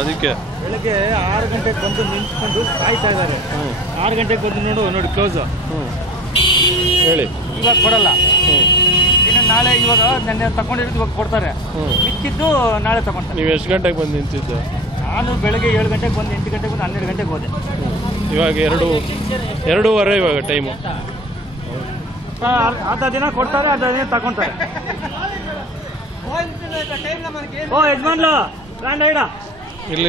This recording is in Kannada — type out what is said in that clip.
ಅದಕ್ಕೆ ಬೆಳಗ್ಗೆ 6 ಗಂಟೆಗೆ ಬಂದು ನಿಂತ್ಕೊಂಡು ಕಾಯ್ತಾ ಇದ್ದಾರೆ. 6 ಗಂಟೆಗೆ ಬಂದು ನೋಡಿ ಕ್ಲೋಸ್. ಹೇಳಿ. ಇವಾಗ ಕೊಡಲ್ಲ. ಇನ್ನು ನಾಳೆ ಇವಾಗ ನೆನ್ನೆ ತಗೊಂಡಿರೋದು ಇವಾಗ ಕೊಡ್ತಾರೆ. ಮಿಕ್ಕಿದ್ದು ನಾಳೆ ತಗೊಂಡ್ತಾರೆ. ನೀವು ಎಷ್ಟು ಗಂಟೆಗೆ ಬಂದು ನಿಂತಿದ್ದು? ನಾನು ಬೆಳಗ್ಗೆ 7 ಗಂಟೆಗೆ ಬಂದು 8 ಗಂಟೆಗೆ ಬಂದು 12 ಗಂಟೆಗೆ ಹೋದೆ. ಇವಾಗ 2:30 ಇವಾಗ ಟೈಮು. ಅರ್ಧ ದಿನ ಕೊಡ್ತಾರೆ, ಅರ್ಧ ದಿನ ತಗೊಂತಾರೆ. ಓ ಯಜಮಾನ್ಲು ಇಲ್ಲ.